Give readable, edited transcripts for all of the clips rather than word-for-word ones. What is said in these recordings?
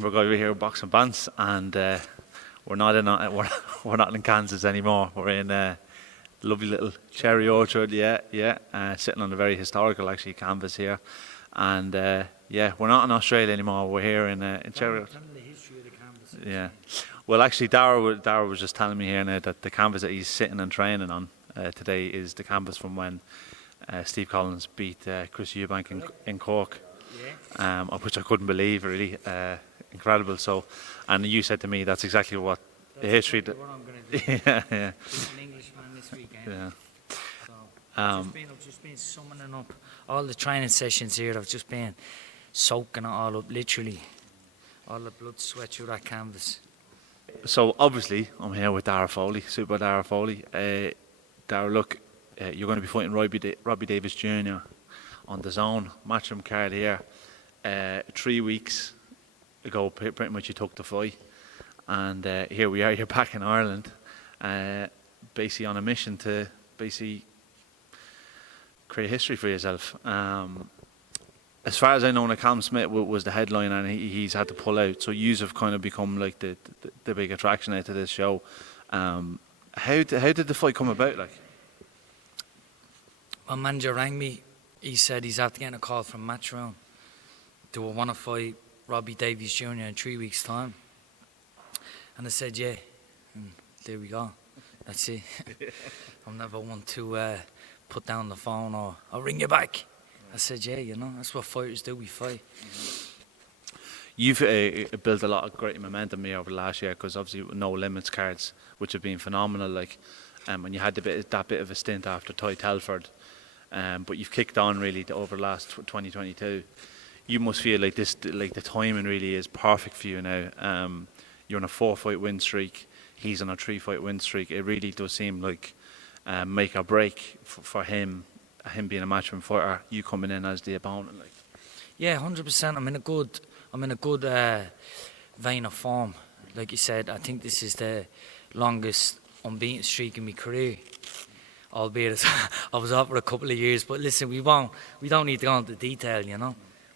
We're going to be here boxing Bants, and we're not in Kansas anymore. We're in a lovely little cherry orchard. Sitting on a very historical actually canvas here, and we're not in Australia anymore. We're here in cherry orchard. Tell me the history of the canvas. Yeah, well, actually, Darragh was just telling me here now that the canvas that he's sitting and training on today is the canvas from when Steve Collins beat Chris Eubank in Cork. Yeah. Which I couldn't believe, really incredible. So, and you said to me that's exactly what the history. What I'm going to do. yeah. Being an Englishman this weekend. Yeah. So I've just been summoning up all the training sessions here. I've just been soaking it all up, literally, all the blood, sweat through that canvas. So obviously, I'm here with Darragh Foley, Super Darragh Foley. Darragh, look, you're going to be fighting Robbie Davies Jr. on the Zone matchroom card here. 3 weeks ago, pretty much you took the fight, and here we are. You're back in Ireland, basically on a mission to basically create history for yourself. As far as I know, Cam Smith was the headline, and he's had to pull out. So you have kind of become like the big attraction out of this show. How did the fight come about? Like, My manager rang me. He said he's after getting a call from Matchroom. Do I want to fight Robbie Davies Jr. in 3 weeks' time? And I said, yeah. And there we go. That's it. I'm never one to put down the phone or I'll ring you back. I said, yeah, that's what fighters do. We fight. You've built a lot of great momentum here over the last year, because obviously No Limits cards, which have been phenomenal. Like, and you had that bit of a stint after Ty Telford. But you've kicked on really over the last 2022. You must feel like the timing really is perfect for you now. You're on a 4-fight win streak. He's on a 3-fight win streak. It really does seem like make or break for him being a matchroom fighter. You coming in as the opponent, like. Yeah, 100%. I'm in a good vein of form. Like you said, I think this is the longest unbeaten streak in my career. Albeit I was off for a couple of years, but listen, we don't need to go into detail,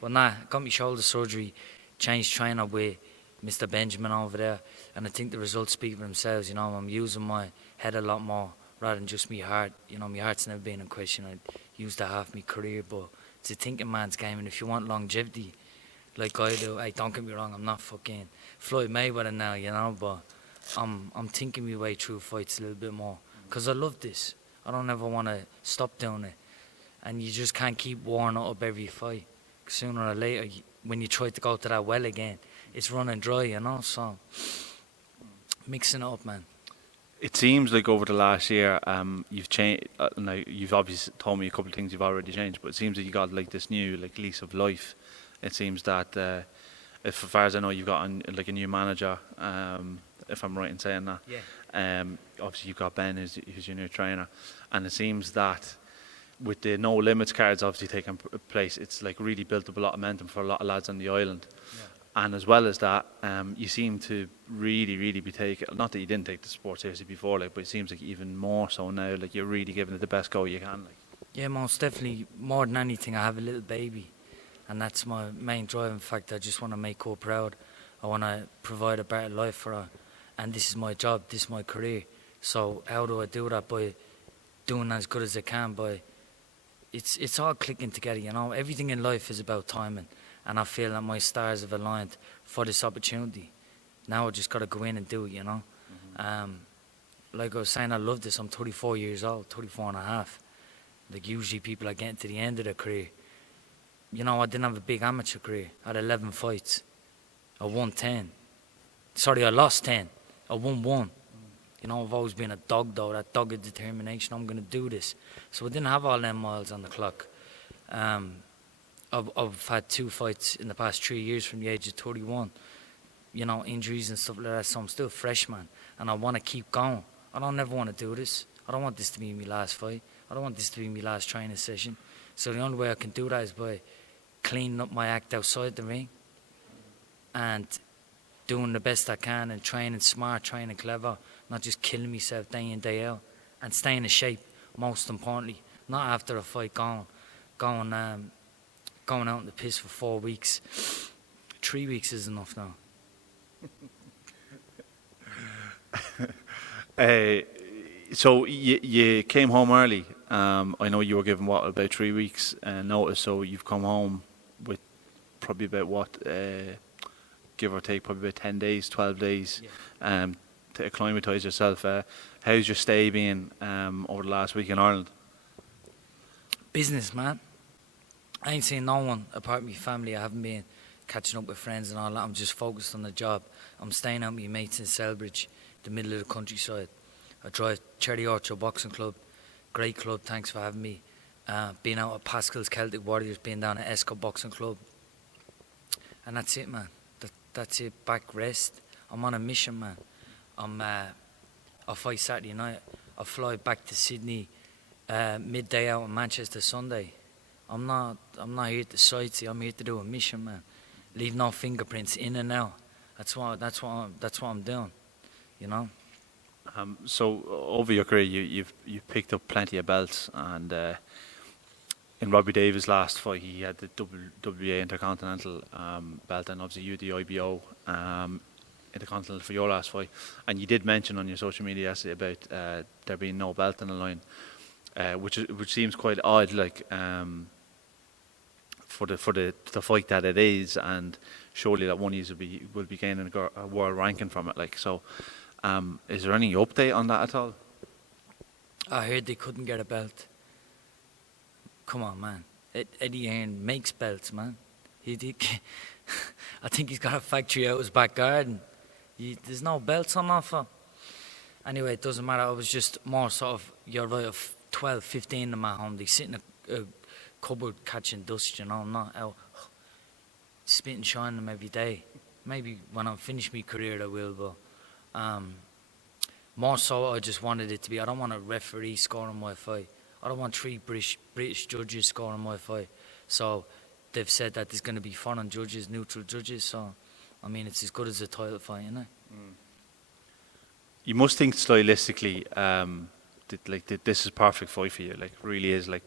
But got my shoulder surgery, changed trainer with Mr. Benjamin over there, and I think the results speak for themselves. I'm using my head a lot more rather than just my heart. My heart's never been in question. I used that half my career, but it's a thinking man's game, and if you want longevity, like I do, hey, don't get me wrong, I'm not fucking Floyd Mayweather now, but I'm thinking my way through fights a little bit more, because I love this. I don't ever want to stop doing it. And you just can't keep warming up every fight. Sooner or later, when you try to go to that well again, it's running dry, So, mixing it up, man. It seems like over the last year, you've changed. Now you've obviously told me a couple of things you've already changed, but it seems that you got like this new lease of life. It seems that, as far as I know, you've got a new manager. If I'm right in saying that. Yeah. Obviously you've got Ben who's your new trainer, and it seems that with the No Limits cards obviously taking place, it's like really built up a lot of momentum for a lot of lads on the island. Yeah. And as well as that, you seem to really be taking, not that you didn't take the sport seriously before, like, but it seems like even more so now, like you're really giving it the best go you can, like. Yeah, most definitely. More than anything, I have a little baby, and that's my main driving factor. I just want to make her proud. I want to provide a better life for her. And this is my job, this is my career. So how do I do that? By doing as good as I can. It's all clicking together, Everything in life is about timing. And I feel that my stars have aligned for this opportunity. Now I just got to go in and do it, Mm-hmm. Like I was saying, I love this. I'm 34 years old, 34 and a half. Like usually people are getting to the end of their career. I didn't have a big amateur career. I had 11 fights. I won 10. Sorry, I lost 10. I won 1. I've always been a dog, though, that dogged determination. I'm going to do this. So I didn't have all them miles on the clock. I've had 2 fights in the past 3 years from the age of 31. Injuries and stuff like that. So I'm still fresh, man. And I want to keep going. I don't ever want to do this. I don't want this to be my last fight. I don't want this to be my last training session. So the only way I can do that is by cleaning up my act outside the ring and doing the best I can and training smart, training clever, not just killing myself day in, day out, and staying in shape, most importantly. Not after a fight going out in the piss for 4 weeks. 3 weeks is enough now. So you came home early. I know you were given about 3 weeks notice. So you've come home with probably about give or take, probably about 10 days, 12 days, to acclimatise yourself. How's your stay been over the last week in Ireland? Business, man. I ain't seen no one apart from my family. I haven't been catching up with friends and all that. I'm just focused on the job. I'm staying out with my mates in Selbridge, the middle of the countryside. I drive Cherry Orchard Boxing Club. Great club, thanks for having me. Been out at Pascal's Celtic Warriors, been down at Esco Boxing Club. And that's it, man. That's it, back rest. I'm on a mission, man. I'll fight Saturday night. I'll fly back to Sydney midday out in Manchester Sunday. I'm not here to sightsee. I'm here to do a mission, man. Leave no fingerprints in and out. That's what I'm doing, you know. So over your career, you've picked up plenty of belts, and in Robbie Davies' last fight, he had the WA Intercontinental belt, and obviously you the IBO Intercontinental for your last fight. And you did mention on your social media yesterday about there being no belt on the line, which seems quite odd, like for the fight that it is, and surely that one of you will be gaining a world ranking from it, like so. Is there any update on that at all? I heard they couldn't get a belt. Come on, man. Eddie Hearn makes belts, man. I think he's got a factory out his back garden. There's no belts on offer. Anyway, it doesn't matter. I was just more sort of, you're right, of 12, 15 in my home. They sit in a cupboard catching dust, you know. I'm not out spitting shine them every day. Maybe when I'm finished my career I will, but more so I just wanted it to be, I don't want a referee scoring my fight. I don't want 3 British judges scoring my fight. So they've said that there's going to be foreign judges, neutral judges. So, I mean, it's as good as a title fight, isn't it? You must think stylistically that this is perfect fight for you. Like, really is like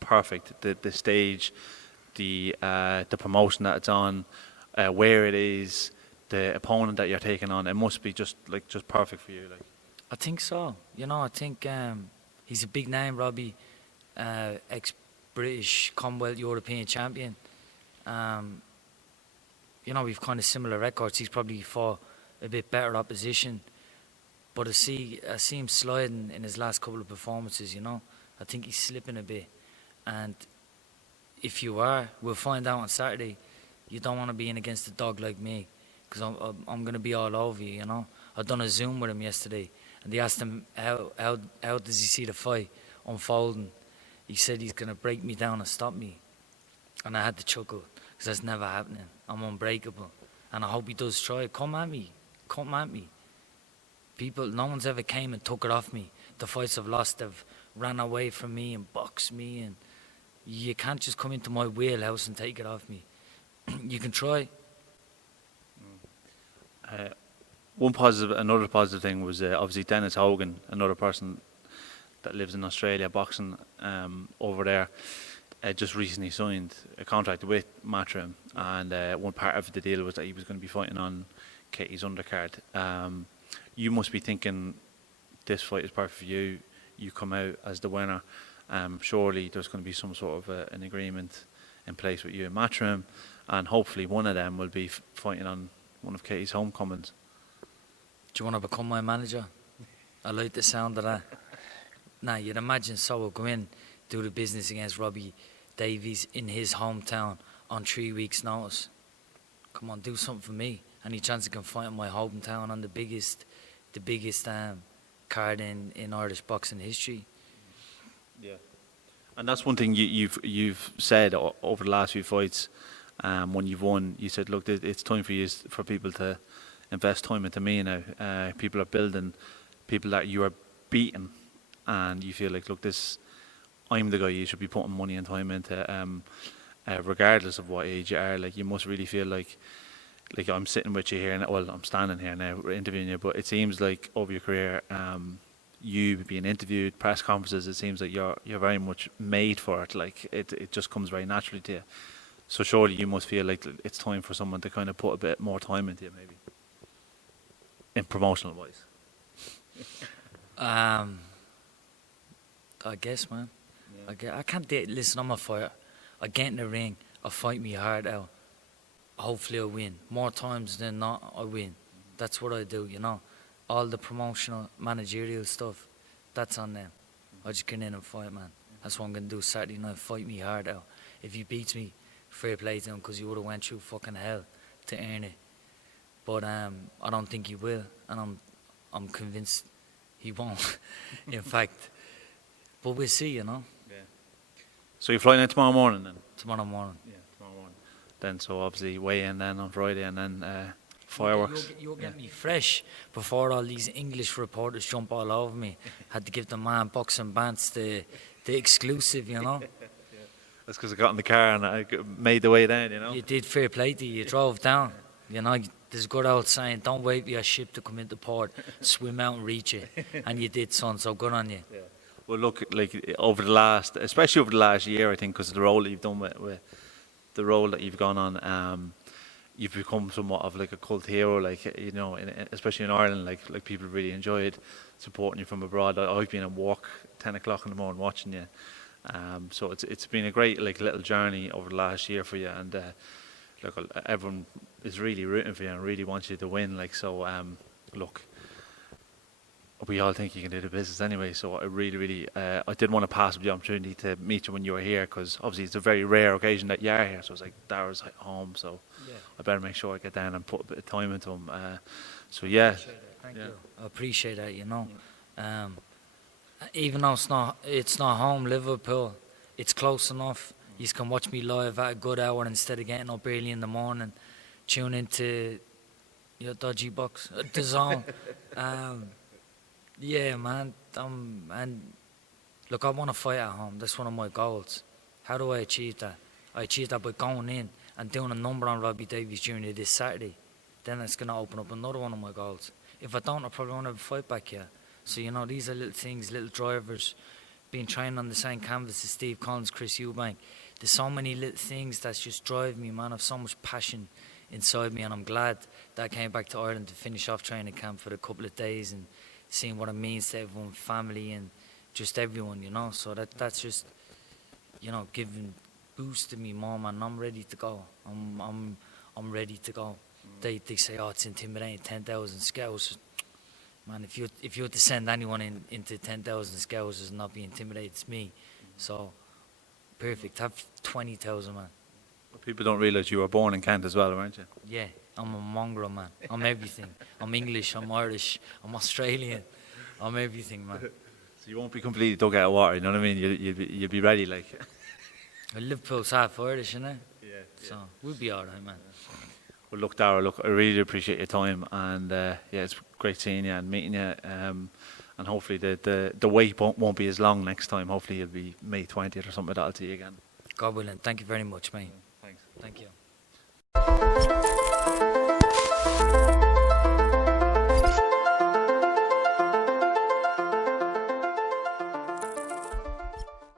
perfect. The stage, the promotion that it's on, where it is, the opponent that you're taking on, it must be just perfect for you. Like, I think so. You know, I think he's a big name, Robbie, ex-British, Commonwealth, European champion. You know, we've kind of similar records. He's probably fought a bit better opposition, but I see him sliding in his last couple of performances. You know, I think he's slipping a bit, and if you are, we'll find out on Saturday. You don't want to be in against a dog like me, because I'm going to be all over you, you know. I've done a Zoom with him yesterday, and they asked him how does he see the fight unfolding. He said he's going to break me down and stop me. And I had to chuckle, because that's never happening. I'm unbreakable. And I hope he does try. Come at me. Come at me. People, no one's ever came and took it off me. The fights I've lost, they've ran away from me and boxed me. And you can't just come into my wheelhouse and take it off me. You can try. Another positive thing was obviously Dennis Hogan, another person that lives in Australia boxing over there, just recently signed a contract with Matchroom, and one part of the deal was that he was going to be fighting on Katie's undercard. You must be thinking this fight is perfect for you. You come out as the winner. Surely there's going to be some sort of an agreement in place with you and Matchroom, and hopefully one of them will be fighting on one of Katie's homecomings. Do you want to become my manager? I like the sound of that. Nah, you'd imagine so. We'll go in, do the business against Robbie Davies in his hometown on 3 weeks' notice. Come on, do something for me. Any chance I can fight in my hometown on the biggest card in Irish boxing history. Yeah, and that's one thing you've said over the last few fights. When you've won, you said, look, it's time for people to invest time into me now. People are building people that you are beating, and you feel like, look, I'm the guy you should be putting money and time into, regardless of what age you are. Like, you must really feel like I'm sitting with you here, well, I'm standing here now interviewing you, but it seems like over your career, you being interviewed, press conferences, it seems like you're very much made for it. Like, it just comes very naturally to you. So surely you must feel like it's time for someone to kind of put a bit more time into it, maybe. in promotional wise? I guess, man. I can't listen, I'm a fighter. I get in the ring, I fight me heart out. Hopefully I win. More times than not, I win. That's what I do, you know. All the promotional, managerial stuff, that's on them. I just get in and fight, man. That's what I'm going to do Saturday night, fight me heart out. If he beats me, fair play to him, because he would have went through fucking hell to earn it. But I don't think he will, and I'm convinced he won't, in fact. But we'll see, you know. Yeah. So you're flying in tomorrow morning then? Tomorrow morning. Yeah, tomorrow morning. Then so obviously weigh in then on Friday and then fireworks. You'll get me fresh before all these English reporters jump all over me. Had to give the man Boxing Bants the exclusive, you know. That's because I got in the car and I made the way down, you know. You did, fair play to you. You drove down. You know, there's a good old saying, don't wait for your ship to come into port, swim out and reach it. And you did, son, so good on you. Yeah. Well, look, like especially over the last year, I think, because of the role that you've done with the role that you've gone on, you've become somewhat of like a cult hero, like, you know, especially in Ireland, like people really enjoyed supporting you from abroad. I've been at work 10 o'clock in the morning watching you, so it's been a great like little journey over the last year for you, and look, everyone is really rooting for you and really wants you to win, like, so look, we all think you can do the business anyway, so I really I didn't want to pass up the opportunity to meet you when you were here, because obviously it's a very rare occasion that you are here, so it's like Darragh's at home, so yeah. I better make sure I get down and put a bit of time into him, so yeah. Thank you. I appreciate that, you know. Even though it's not home, Liverpool, it's close enough. You can watch me live at a good hour instead of getting up early in the morning, tune into your dodgy box, the zone. Yeah, man. And look, I want to fight at home. That's one of my goals. How do I achieve that? I achieve that by going in and doing a number on Robbie Davies Jr. this Saturday. Then it's going to open up another one of my goals. If I don't, I probably won't have a fight back here. So, you know, these are little things, little drivers, being trained on the same canvas as Steve Collins, Chris Eubank. There's so many little things that just drive me, man. I have so much passion inside me, and I'm glad that I came back to Ireland to finish off training camp for a couple of days and seeing what it means to everyone, family and just everyone, you know. So that's just, you know, boosting me more, man. I'm ready to go. I'm ready to go. They say, oh, it's intimidating, 10,000 scouts. Man, if you were to send anyone into 10,000 scouts and not be intimidated, it's me. So perfect. Have 20,000, man. People don't realise you were born in Kent as well, weren't you? Yeah, I'm a mongrel, man. I'm everything. I'm English, I'm Irish, I'm Australian. I'm everything, man. So you won't be completely dug out of water, you know what I mean? You'll be ready, like. Well, Liverpool's half Irish, isn't it? Yeah. So we'll be all right, man. Well, look, Darragh, I really appreciate your time, and yeah, it's great seeing you and meeting you. And hopefully the wait won't be as long next time. Hopefully it'll be May 20th or something like that. I'll see you again. God willing. Thank you very much, mate. Thanks. Thank you.